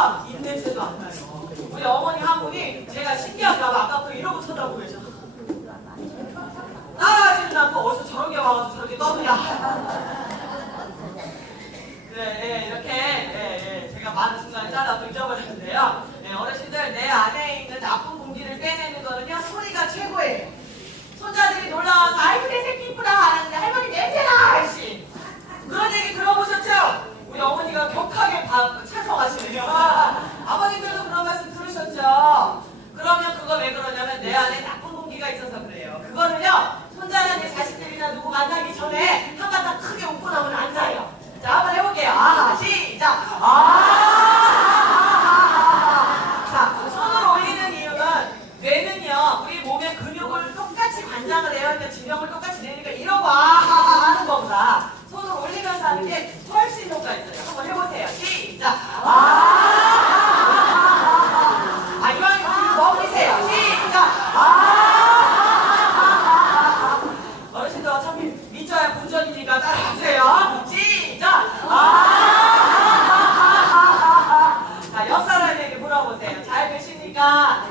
나오면서 입냄새도 안 나요. 우리 어머니 한 분이 제가 신기한가 봐. 아까부터 이러고 쳐다보고 계셔. 따라하지는 않고 어디서 저런 게 와가지고 저렇게 떠드냐. 네, 네, 이렇게 네, 네, 제가 많은 순간을 잘라서 잊어버렸는데요. 네, 어르신들 내 안에 있는 나쁜 공기를 빼내는 거는요 소리가 최고예요. 손자들이 놀라와서 아이고 내 새끼 이쁘다 하는데 할머니 냄새나 씨 그런 얘기 들어보셨죠? 우리 어머니가 격하게 바- 찬성하시네요. 아버님들도 그런 말씀 들으셨죠? 그러면 그거 왜 그러냐면 내 안에 나쁜 공기가 있어서 그래요. 그거는요 손자나 내 자식들이나 누구 만나기 전에 한바탕 크게 웃고 나면 안 자요. 자 한번 해볼게요. 아 시작. 아. 자 손을 올리는 이유는 뇌는요 우리 몸의 근육을 관장을 해야 하니까 지명을 똑같이 내니까 이러고 아하하 하는 것보다 손을 올리면서 하는 게 훨씬 효과 있어요. 한번 해보세요. 시작. 아, 아 이왕이 근육 먹이세요. 시작. 아. 어르신들 어차피 믿져야 본전이니까 따라하세요. 시작. 아. 자, 옆 사람에게 물어보세요. 잘 계십니까?